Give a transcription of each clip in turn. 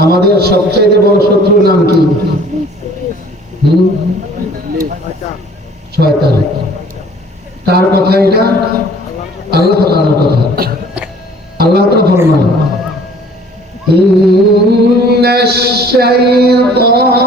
আমাদের সবচেয়ে বড় শত্রুর নাম কি হুম শয়তান কার কথা এটা আল্লাহ তাআলার কথা আল্লাহ তো ফরমান إن الشيطان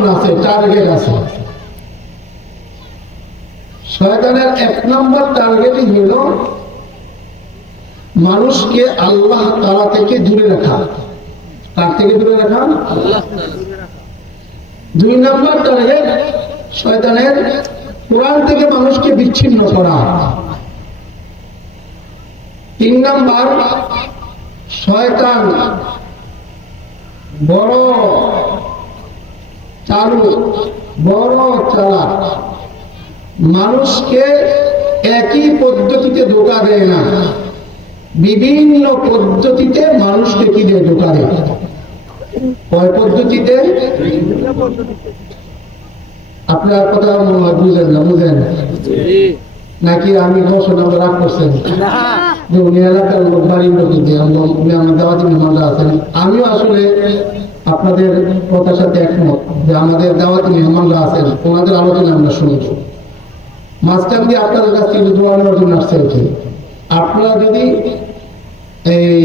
কিছু আছে টার্গেট আছে। শয়তানের এক নম্বর টার্গেটই হল মানুষকে আল্লাহ তালা থেকে দূরে রাখা। তার থেকে দূরে রাখা? দুই নম্বর টার্গেট শয়তানের কোরআন থেকে মানুষকে বিচ্ছিন্ন করা। তিন নম্বর, শয়তান বড় চালু বড় চালাক মানুষকে একই পদ্ধতিতে ধোকা দেয় না। বিভিন্ন পদ্ধতিতে মানুষকে কি দিয়ে ধোকা দেয়? কয় পদ্ধতিতে? আপনার কথা মনে হয় বুঝেন না, বুঝেন। নাকি আমি ঘোষণা রাগ করছেন? যে উনি এলাকার লোক, বাড়ির আছেন, আমিও আসলে আপনাদের কথার সাথে একমত যে আমাদের দাওয়াতি মেহমানরা আছেন, ওনাদের আলোচনা আমরা শুনব। মাঝখান দিয়ে আপনাদের কাছ থেকে দোয়া নেওয়ার জন্য আসছে হচ্ছে আপনারা যদি এই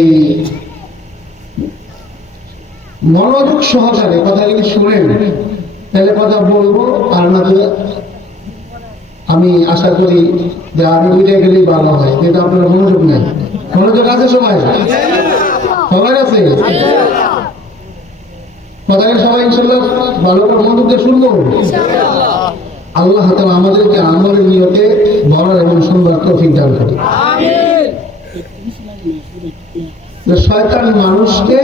মনোযোগ সহকারে কথাগুলি শুনেন, তাহলে কথা বলব। আর না আমি আশা করি যে আমি বুঝে গেলেই ভালো হয়। যেটা আপনার মনোযোগ নেই। মনোযোগ আছে সবাই সবাই আছে? সবাই ইনশাল্লাহ আল্লাহ আমাদেরকে আমলের নিয়তে বলার এবং তৌফিক দান করে শয়তান মানুষকে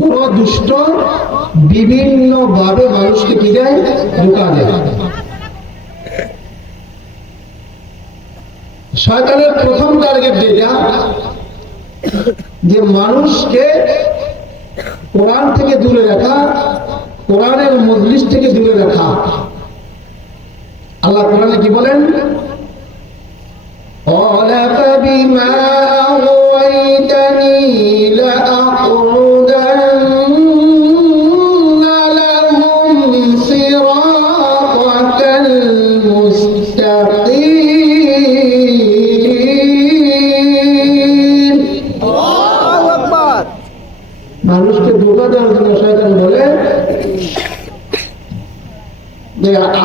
বড় দুষ্ট বিভিন্ন ভাবে মানুষকে কি দেয়? ধোকা দেয়। শয়তানের প্রথম টার্গেট যেটা যে মানুষকে কোরআন থেকে দূরে রাখা, কোরআনের মজলিশ থেকে দূরে রাখা। আল্লাহ কোরআনে কি বলেন? অলাকা বিমা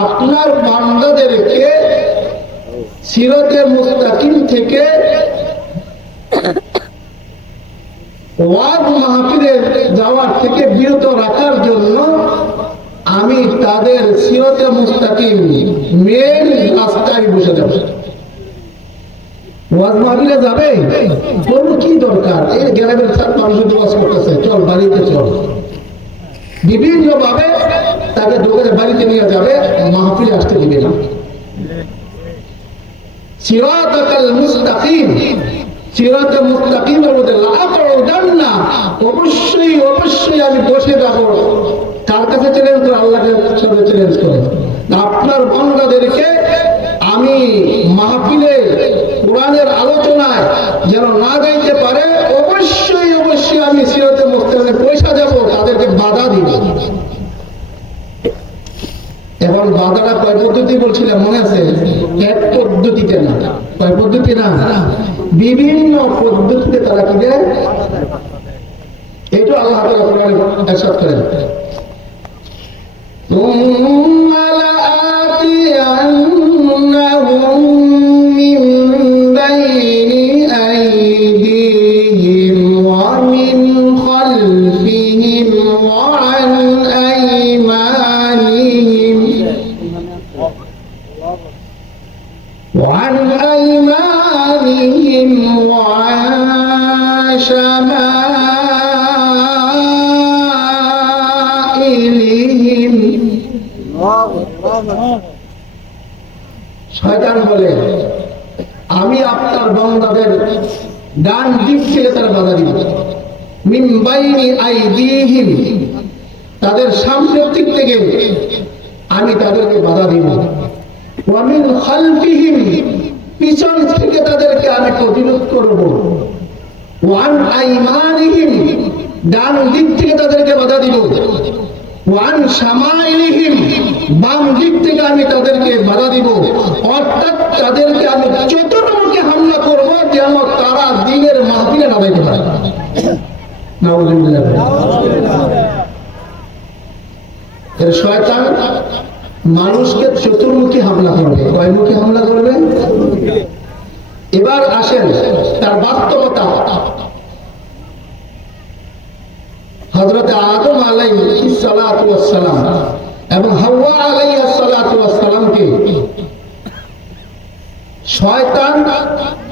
আপনার বান্দাদেরকে সিরতে মুস্তাকিম থেকে যাওয়ার থেকে বিরত রাখার জন্য আমি তাদের সিরতে মুস্তাকিম মেন রাস্তায় বসে যাব। ওয়াজ মাহফিলে যাবে? বলব কি দরকার? এই গ্রামের মানুষ ওয়াজ করতেছে। চল, বাড়িতে চল। বিভিন্ন ভাবে তাকে দোকানে বাড়িতে নিয়ে যাবে, মাহফিলে আসতে দিবে না। অবশ্যই অবশ্যই আমি বসে কাছে চ্যালেঞ্জ আপনার বান্দাদেরকে আমি মাহফিলে কোরআনের আলোচনায় যেন না গাইতে পারে অবশ্যই অবশ্যই আমি সিরাতে মুস্তাকিমে পয়সা দেব তাদেরকে বাধা দিব এবং বাধাটা কয় পদ্ধতি বলছিলাম মনে আছে এক পদ্ধতিতে না কয় পদ্ধতি না বিভিন্ন পদ্ধতিতে তারা কি দেয়? এটা আল্লাহ করেন একসাথ করেন। ডান দিক থেকে তারা বাধা দিব মিন বাইনি আইদিহিম, তাদের সামনের দিক থেকে আমি তাদেরকে বাধা দিব। ওয়ামিন খালফিহিম, পিছন থেকে তাদেরকে আমি প্রতিরোধ করব। ওয়ান আইমানিহিম, ডান দিক থেকে তাদেরকে বাধা দিব। ওয়ান সামাইলিহিম বাম দিক থেকে আমি তাদেরকে বাধা দিব। অর্থাৎ তাদেরকে আমি চতুর্মুখী হামলা করব যেন তারা দিনের এর শয়তান মানুষকে চতুর্মুখী হামলা করবে। কয়মুখী হামলা করবে? এবার আসেন তার বাস্তবতা। হজরত আদম আলাই সালাম এবং হাওয়া আলাই সালামকে শয়তান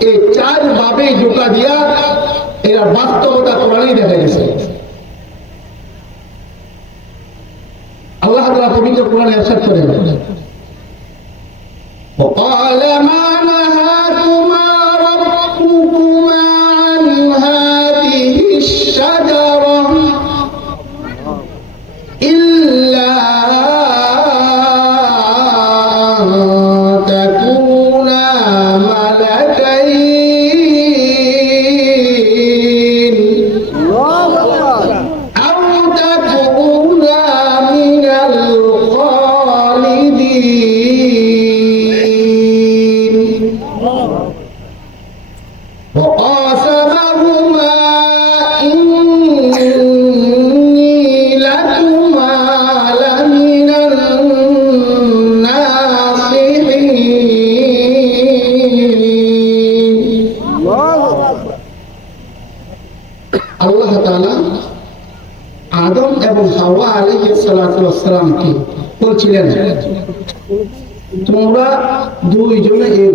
এই চার ভাবে ধোকা দিয়া এরা বাস্তবতা কোরআনই দেখা গেছে আল্লাহ তাআলা পবিত্র কোরআনে ارشاد করেন وقال ما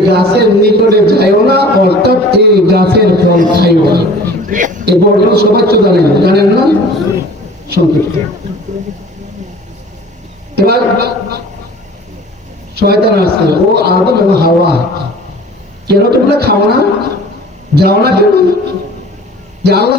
গাছের নিকটে যাইও না, অর্থাৎ এই গাছের ফল খাইও না। এই বর্জন সবাই তো জানেন জানেন না? সন্তুষ্ট এবার ও এবং হাওয়া। কেন তোমরা না? যাও না কেন? আল্লাহ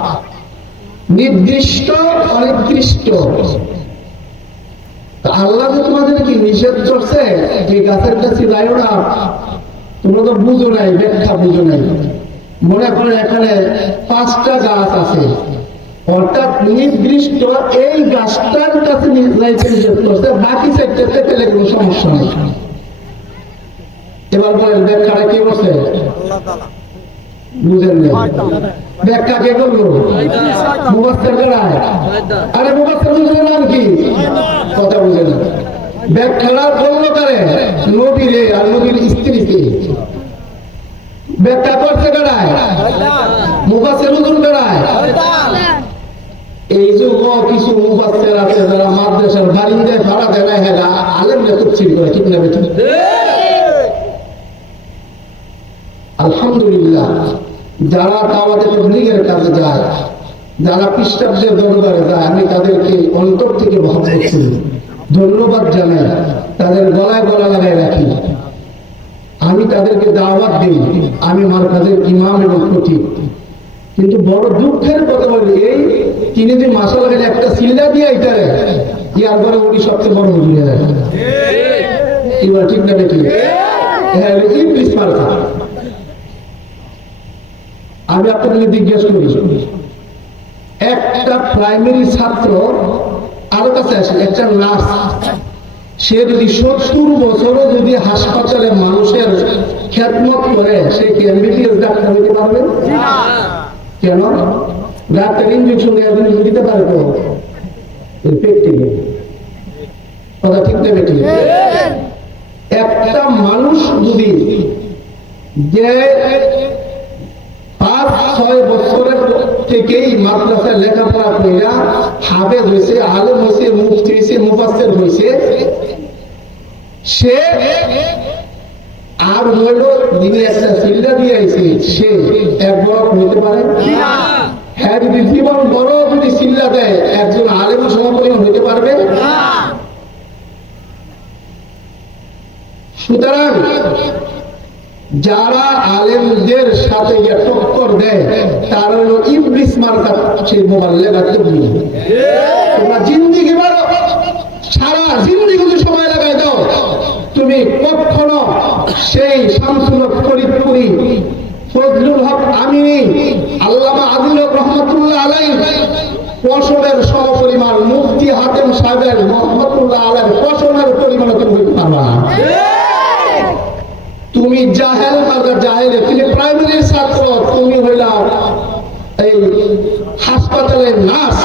নির্দিষ্ট, অনির্দিষ্ট। আল্লাহ যে তোমাদেরকে নিষেধ করছে যে গাছের কাছে যাইও না। তোমরা তো বুঝো নাই, ব্যাখ্যা বুঝো নাই। মনে করেন এখানে পাঁচটা গাছ আছে। অর্থাৎ নির্দিষ্ট এই গাছটার কাছে নিষেধ করছে, বাকি সেক্টরতে পেলে কোনো সমস্যা নেই। এবার বলেন, ব্যাখ্যাটা কে বসে বুঝেন ব্যাখ্যা কে করল মুবাস্তের বেড়ায় আরে মুবাস্তের বুঝলেন নাম কি? কথা বুঝেন না। ব্যাখ্যাটা বলল কারে নবীরে আর নবীর স্ত্রীকে ব্যাখ্যা করছে বেড়ায় মুবাস্তের উজুন বেড়ায় এই যুগ কিছু মুবাস্তের আছে যারা মাদ্রাসার বারিন্দায় ভাড়া দেয় না হেরা আলেম লেখক করে ঠিক না বেঠিক? আলহামদুলিল্লাহ যারা দাওয়াতে তবলিগের কাজে যায় যারা খ্রিস্টাব্দের দরবারে যায় আমি তাদেরকে অন্তর থেকে ধন্যবাদ জানাই তাদের গলায় গলা লাগাই রাখি। আমি তাদেরকে দাওয়াত দিই আমি মার্কাজের ইমাম এবং খতিব। কিন্তু বড় দুঃখের কথা বলি এই তিনি যদি মাসা লাগালে একটা সিল্লা দিয়ে আইতারে ইয়ার পরে উনি সবচেয়ে বড় হুজুরে যায় এবার ঠিক না ঠিক হ্যাঁ ইংলিশ আমি আপনাকে জিজ্ঞেস করি একটা প্রাইমারি ছাত্র আরও কাছে আসে একটা নার্স সে যদি সত্তর বছরও যদি হাসপাতালে মানুষের খেদমত করে সে কি এমবিবিএস ডাক্তার হইতে পারবে? কেন? ডাক্তার ইঞ্জেকশন দিতে পারে তো এর কথা ঠিক না বেটি একটা মানুষ যদি যে ছয় বছরের থেকেই মাদ্রাসায় লেখাপড়া কইরা হাফেজ হয়েছে আলেম হয়েছে মুফতি হয়েছে মুফাসের হয়েছে সে আর হইল যিনি একটা চিল্লা দিয়ে আইছে সে এক বড় হইতে পারে? হ্যাঁ যদি জীবন বড় যদি চিল্লা দেয় একজন আলেম সমপরিমাণ হইতে পারবে? সুতরাং যারা আলেমদের সাথে গিয়ে টক্কর দেয়, তারা হলো ইবলিস মার্কা সেই মোবাইলে ভুলি তোমরা সারা সময় লাগাই দাও। তুমি কখনো সেই ফরিদপুরি, ফজলুল হক আল্লামা আদিল রহমতুল্লাহ আলাই ফসলের সমপরিমাণ মুফতি হাতেম সাহেবের রহমতুল্লাহ আলাই ফসলের পরিমাণ তুমি তুমি জাহেল মাদার জাহেলে, তুমি প্রাইমারি ছাত্র, তুমি হইলা এই হাসপাতালের নার্স,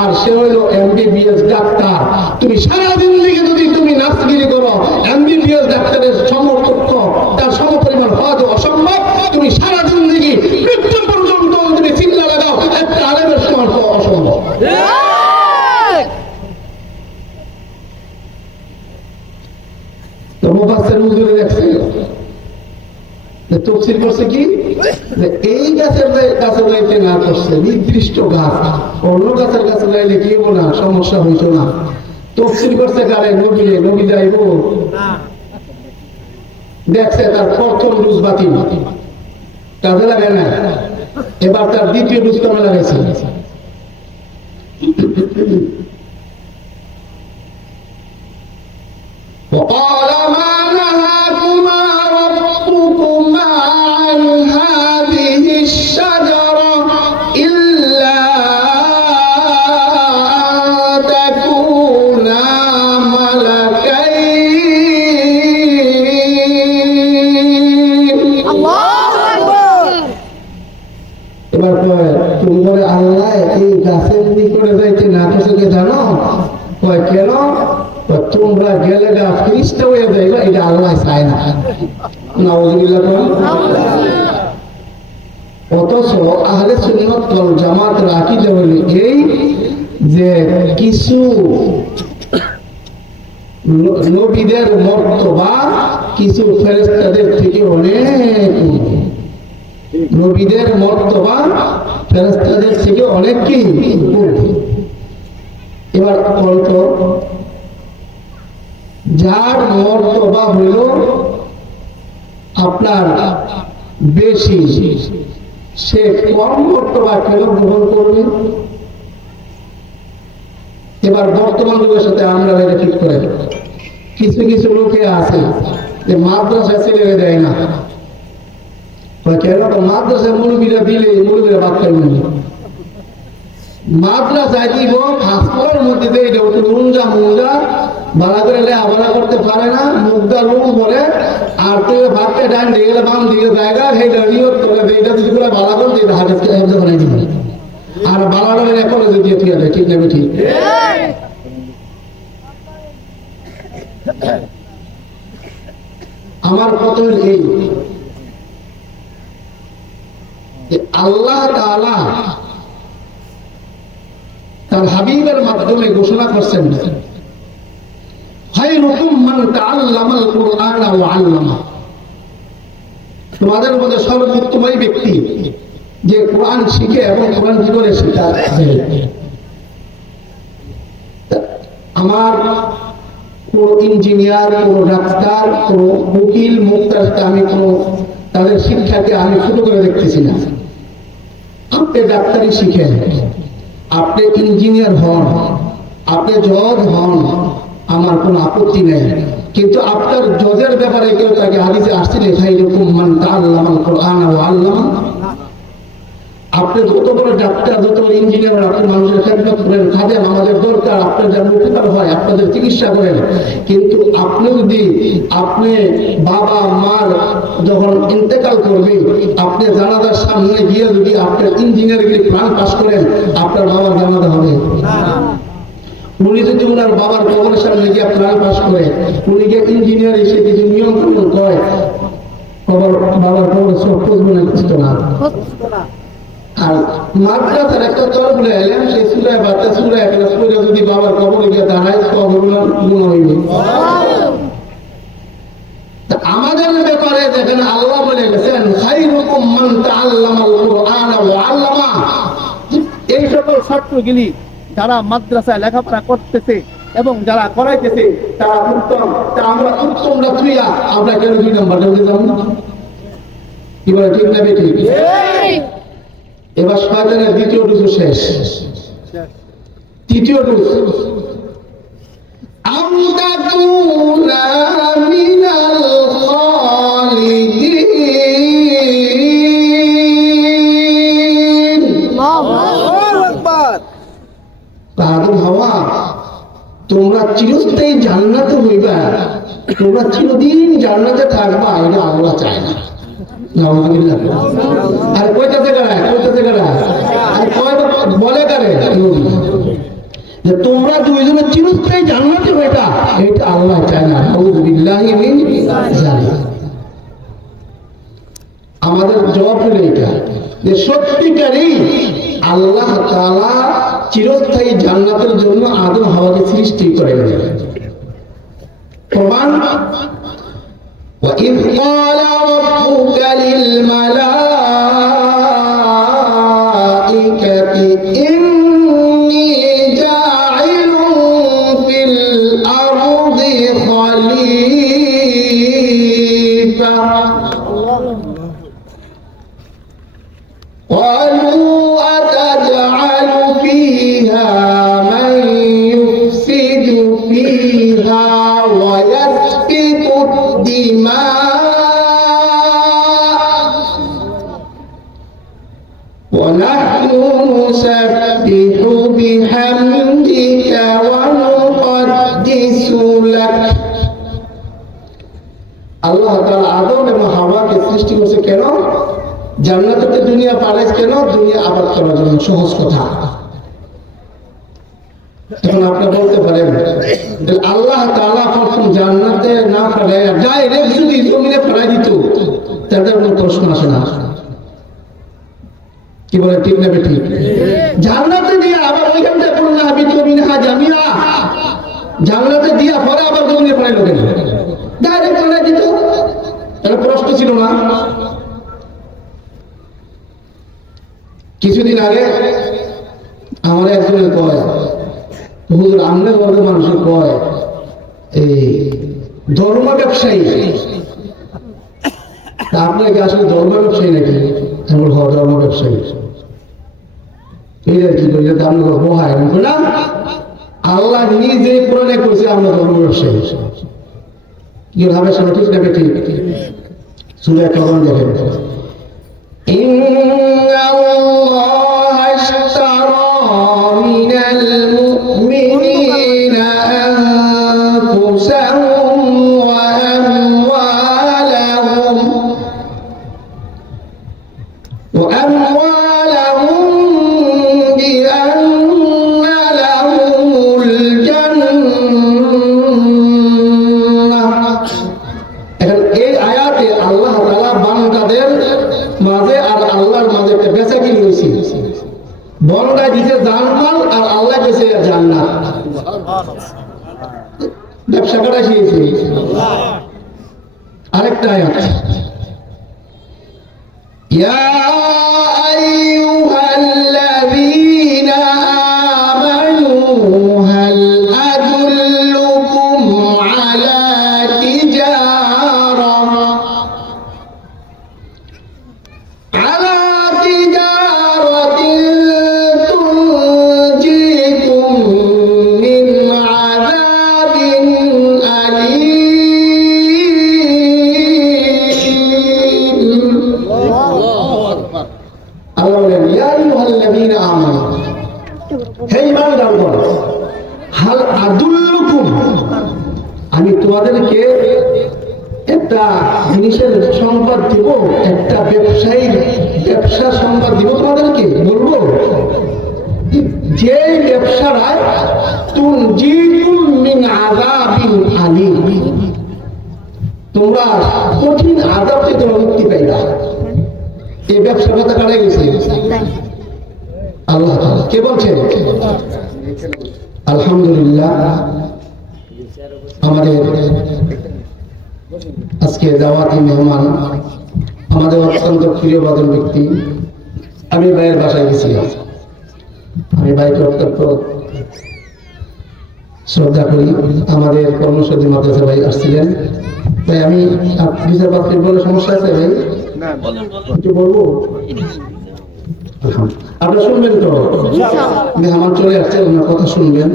আর সে হইল এমবিবিএস ডাক্তার। তুমি সারাদিন লিগে যদি তুমি নার্সগিরি করো এমবিবিএস ডাক্তারের সমর্থক তার সমপরিমাণ হওয়া তো অসম্ভব তুমি সারাদিন লিগে মৃত্যু পর্যন্ত তুমি চিল্লা লাগাও একটা আলেমের সমান হওয়া অসম্ভব তো মুফাসসির হুজুরে দেখছে যে তফসিল করছে কি যে এই গাছের যে- গাছে করছে, নির্দিষ্ট গাছ। অন্য গাছের গাছে লাইলে কি হব না, সমস্যা হইতো না। তফসিল করছে কারে? নবী নবী যাইব। দেখছে তার প্রথম রুজ বাতিল। কাজে লাগে না এবার তার দ্বিতীয় রুজ কমে লাগাইছে। নবীদের মর্তবা ফেরেস্তাদের থেকে অনেক কি? ঊর্ধ্বে। এবার কত যার মর্তবা হইল আপনার বেশি, সে কম মর্তবা কেন গ্রহণ করবে? এবার বর্তমান যুগের সাথে আমরা এটা ঠিক করে কিছু কিছু লোকে আছে যে মাদ্রাসা ছেলে দেয় না। কয় মাদ্রাসায় মুরব্বীরা দিলে মুরব্বীরা বাদ পাইবেন না। দিব ফাঁসপড়ের মধ্যে দিয়ে এটা একটু মুঞ্জা ভাড়া করে লেয়া ভাড়া করতে পারে না মুদ্রা রুম বলে, আর তুই ভাতটা ডান দিয়ে বাম দিকে জায়গা, সেইটা নিয়োগ করে এইটা যদি করে ভাড়া করে দিয়ে হাজার হাজার বানাই দিবে আর ভাড়া করে এক কলেজে দিয়ে ঠিক আছে, ঠিক নেবে ঠিক আমার কত এই আল্লাহ তার হাবিবের মাধ্যমে ঘোষণা করছেন তোমাদের মধ্যে ব্যক্তি যে কোরআন শিখে এবং কোরআন কি করে আমার কোন ইঞ্জিনিয়ার, কোন ডাক্তার, কোন উকিল মুক্তারকে আমি কোন তাদের শিক্ষাকে আমি ছোট করে দেখতেছি না। আপনি ডাক্তারি শিখেন। আপনি ইঞ্জিনিয়ার হন, আপনি জজ হন, আমার কোন আপত্তি নেই। কিন্তু আপনার জজের ব্যাপারে কেউ তাকে হাদিসে আসছে লেখা এরকম, মান তা ওয়া আল্লামা আপনি যত বড় ডাক্তার, যত বড় ইঞ্জিনিয়ার আপনি মানুষের খেদমত করেন খাদেন আমাদের দরকার আপনার যেন উপকার হয়, আপনাদের চিকিৎসা করেন। কিন্তু আপনি যদি আপনি বাবা, মার যখন ইন্তেকাল করবে আপনি জানাজার সামনে গিয়ে যদি আপনার ইঞ্জিনিয়ারিং প্রাণ পাস করেন, আপনার বাবার জানাজা হবে। উনি যদি ওনার বাবার কবরের সামনে গিয়ে প্রাণ পাস করে, উনি গিয়ে ইঞ্জিনিয়ার এসে কিছু নিয়ম কানুন কয় বাবার কবর সব খুঁজবে না কিছু না। এই সকল ছাত্রগুলি যারা মাদ্রাসায় লেখাপড়া করতেছে এবং যারা করাইতেছে তারা উত্তম। তা আমরা উত্তমরা তুইয়া আমরা কেন দুই নাম্বারটা উঠে কি বলে, ঠিক না ঠিক। এবার শয়তানের দ্বিতীয় ডোজও শেষ। তৃতীয় ডোজ। হাওয়া, তোমরা চিরস্থায়ী জান্নাতে হইবা। তোমরা চিরদিন জান্নাতে থাকবা, এটা আল্লাহ চায় না। আর কইতাছে বলে যে তোমরা দুইজনে চিরস্থায়ী জান্নাতে হইতা এটা আল্লাহ চায় না। নাউজুবিল্লাহি মিন জালিক আমাদের জবাব হলো এটা যে সত্যিকারই আল্লাহ তাআলা চিরস্থায়ী জান্নাতের জন্য আদম হাওয়াকে সৃষ্টি করেন। প্রমাণ وإذ قال ربك للملائكة সহজ কথা। তখন আপনি বলতে পারেন আল্লাহ তাআলা প্রথম জান্নাতে না ফেলে ডাইরেক্ট যদি জমিনে ফেলাই দিত, তাদের কোনো প্রশ্ন আসে না। কি বলে, ঠিক না ঠিক জান্নাতে দিয়ে আবার ওইখান থেকে পড়ুন না আমি তুমি না জামিয়া। জান্নাতে দিয়া পরে আবার জমিনে ফেলাই লোকেন ডাইরেক্ট ফেলাই দিত, তাহলে প্রশ্ন ছিল না। কিছুদিন আগে আমার একজনের কয় হুজুর আমনে বলতে মানুষের কয় এই ধর্ম ব্যবসায়ী। তা আপনি কি আসলে ধর্ম ব্যবসায়ী নাকি? বলি, হ্যাঁ ধর্ম ব্যবসায়ী। এই কি করি আপনি বহায় আমি বলি, না আল্লাহ নিজে আমরা ধর্ম ব্যবসায়ী। কি ভাবে শোনো ঠিক? না ঠিক সুরে কখন দেখেন। إن الله আল্লাহ কে বলছে আলহামদুলিল্লাহ আমাদের আজকে দাওয়াতি মেহমান আমাদের অত্যন্ত প্রিয় বাদল ব্যক্তি। আমি ভাইয়ের বাসায় গেছিলাম আমি ভাইকে অত্যন্ত শ্রদ্ধা করি। আমাদের কর্মসূচি মাদ্রাসা ভাই আসছিলেন। তাই আমি বিচার বলে সমস্যা আছে ভাই? কিছু বলব? আপনারা শুনবেন তো? মেহমান চলে আসছে ওনার কথা শুনবেন।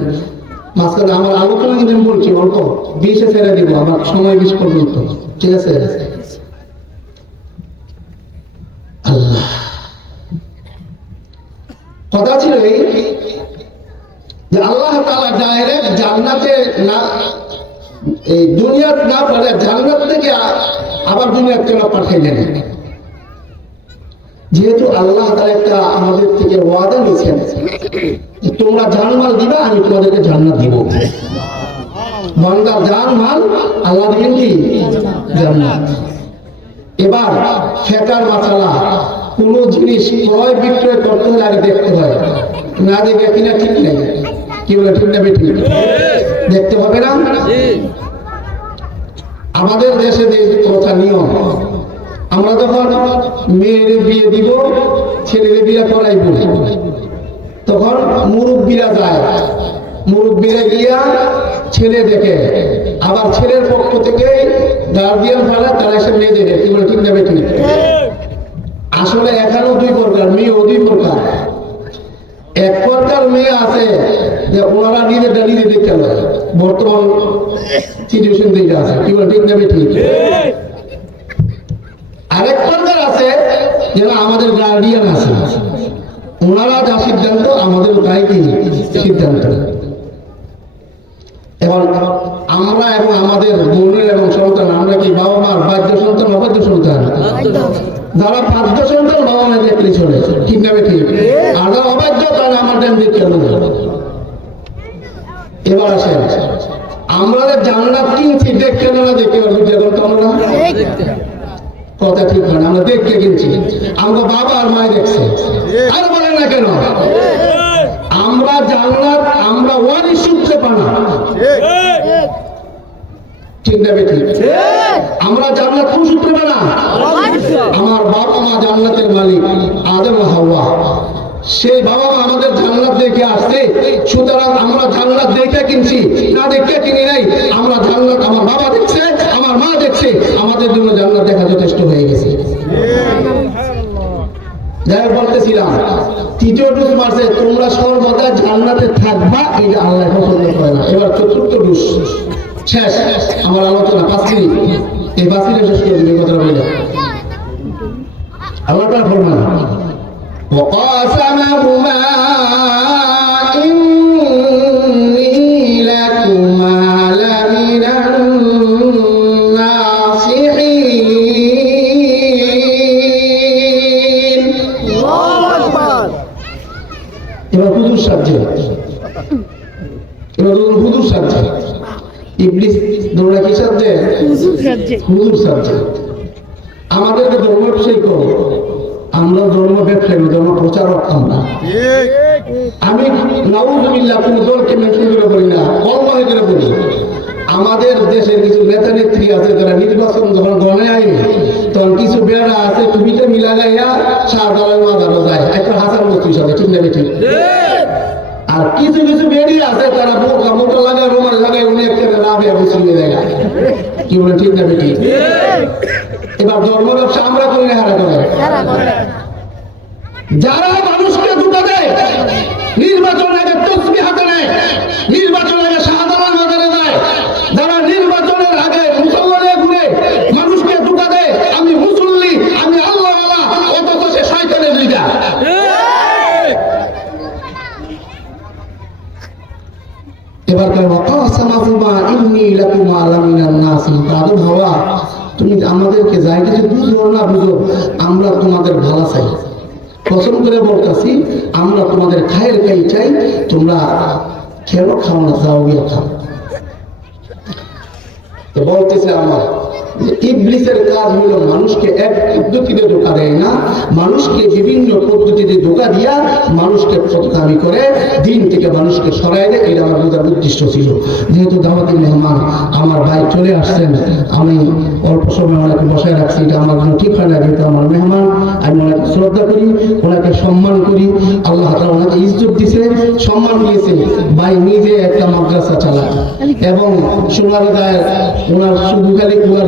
মাঝখানে আমার আলোচনা কিন্তু বলছি, অল্প। বিশে ছেড়ে দিব, আমার সময় বিশ পর্যন্ত। ঠিক আছে? কথা ছিল এই যে আল্লাহ তাআলা ডাইরেক্ট জান্নাতে না, এই দুনিয়ার না পারে জান্নাত থেকে আবার দুনিয়ার কেন পাঠাইলেন যেহেতু আল্লাহ একটা আমাদের থেকে ওয়াদা নিয়েছেন তোমরা জানমাল দিবা আমি তোমাদেরকে জান্নাত দিব। বান্দা জান মাল আল্লাহ দিবেন কি? জান্নাত। এবার ফেকার মাসালা কোন জিনিস ক্রয় বিক্রয় করতে হলে আগে দেখতে হয়। না দেখে কিনা ঠিক নেই। কি বলে ঠিক না বেঠিক দেখতে হবে না? আমাদের দেশে যে কথা নিয়ম আমরা যখন মেয়ের বিয়ে দিব ছেলের বিয়ে করাইব তখন মুরব্বীরা যায়। মুরব্বীরা গিয়া ছেলে দেখে, আবার ছেলের পক্ষ থেকে গার্জিয়ান ফালা তারা এসে মেয়ে দেখে। কি বলে, ঠিক নেবে ঠিক আসলে এখানেও দুই প্রকার মেয়েও দুই প্রকার। এক প্রকার মেয়ে আছে যে ওনারা নিজেরটা নিজে দেখতে বর্তমান সিচুয়েশন দিকে আছে। কি বলে, ঠিক নেবে ঠিক আরেক প্রকার আছে যেন আমাদের গার্ডিয়ান আছে ওনারা যা সিদ্ধান্ত আমাদের তাই কি সিদ্ধান্ত এবং আমরা এবং আমাদের বোনের এবং সন্তান আমরা কি বাবা মার বাধ্য সন্তান অবাধ্য সন্তান যারা বাধ্য সন্তান বাবা মা দেখলে চলে ঠিক না ঠিক আর যারা অবাধ্য তারা আমার টাইম দেখতে হবে না। এবার আসেন আমরা যে জান্নাত কিনছি দেখতে না দেখতে পারব যেরকম তো আমরা কথা ঠিক হয় আমরা দেখতে কিনছি আমরা বাবা আর মায় দেখছে আর বলেন না কেন? আমরা জান্নাত আমরা ওয়ারি সূত্রে পানা ঠিক না ঠিক আমরা জান্নাত কোন সূত্রে পানা আমার বাবা মা জান্নাতের মালিক আদম হাওয়া। সেই বাবা মা আমাদের জান্নাত দেখে আসছে। সুতরাং আমরা জান্নাত দেখে কিনছি না দেখে কিনি নাই। আমরা জান্নাত আমার বাবা দেখছে। আমার মা দেখছে আমাদের জন্য জান্নাত দেখা যথেষ্ট হয়ে গেছে যাই হোক বলতেছিলাম তৃতীয় ডুস মারছে তোমরা সর্বদা জান্নাতে থাকবা এটা আল্লাহ পছন্দ করে না এবার চতুর্থ ডুস শেষ আমার আলোচনা পাঁচ মিনিট এই পাঁচ মিনিট শেষ করে দিবে কথাটা বলে আল্লাহ তাআলা ফরমান وقاسمهما আমাদেরকে ধর্ম করো। আমরা ধর্ম আমি কোন দলকে করে করে বলি। আমাদের দেশের কিছু নেতা নেত্রী আছে, যারা নির্বাচন যখন গণে আইন, তখন কিছু বেড়া আছে টুপিটা মিলা গাইয়া দলের মাদারও যায়। একটা হাসান বস্তু হিসাবে ঠিক না, ঠিক? আর কিছু কিছু আছে তারা লাগায় রোমার লাগায় উনি একটা লাভে কি বলে, ঠিক না বেটি? এবার ধর্ম ব্যবসা আমরা করি না, হারা করে। যারা মানুষকে দুটো দেয়, নির্বাচন আগে তসবি হাতে নেয় নির্বাচন আগে সাধারণ বাজারে যায় যারা নির্বাচনের আগে মুসলমানে ঘুরে মানুষকে দুটো দেয় আমি মুসল্লি আমি আল্লাহ অথচ সে শয়তানের লিডার এবার কয় ওয়াকাসামাহুমা ইন্নী লাকুমা লামিনান নাসি। তাদের হওয়া, তুমি আমাদেরকে যাই কিছু বুঝো না বুঝো, আমরা তোমাদের ভালো চাই। কসম করে বলতেছি, আমরা তোমাদের খায়ের খাই চাই, তোমরা খেয়েও খাও না, যাও খাও। বলতেছে আমার ইবলিসের কাজ হলো মানুষকে এক পদ্ধতিতে ধোকা দেয় না। মানুষকে বিভিন্ন পদ্ধতিতে ধোকা দিয়া মানুষকে পথগামী করে। দিন থেকে মানুষকে সরাই দেয়, এটা আমার বোঝার উদ্দেশ্য ছিল। যেহেতু দাওয়াতি মেহমান আমার ভাই চলে আসছেন, আমি অল্প সময় ওনাকে বসায় রাখছি, এটা আমার জন্য ঠিক হয় না, যেহেতু আমার মেহমান, আমি ওনাকে শ্রদ্ধা করি, ওনাকে সম্মান করি। আল্লাহ তাআলা ওনাকে ইজ্জত দিছে, সম্মান দিয়েছে। ভাই নিজে একটা মাদ্রাসা চালায় এবং সোনারগাঁয়ের ওনার শুধু খালি ওনার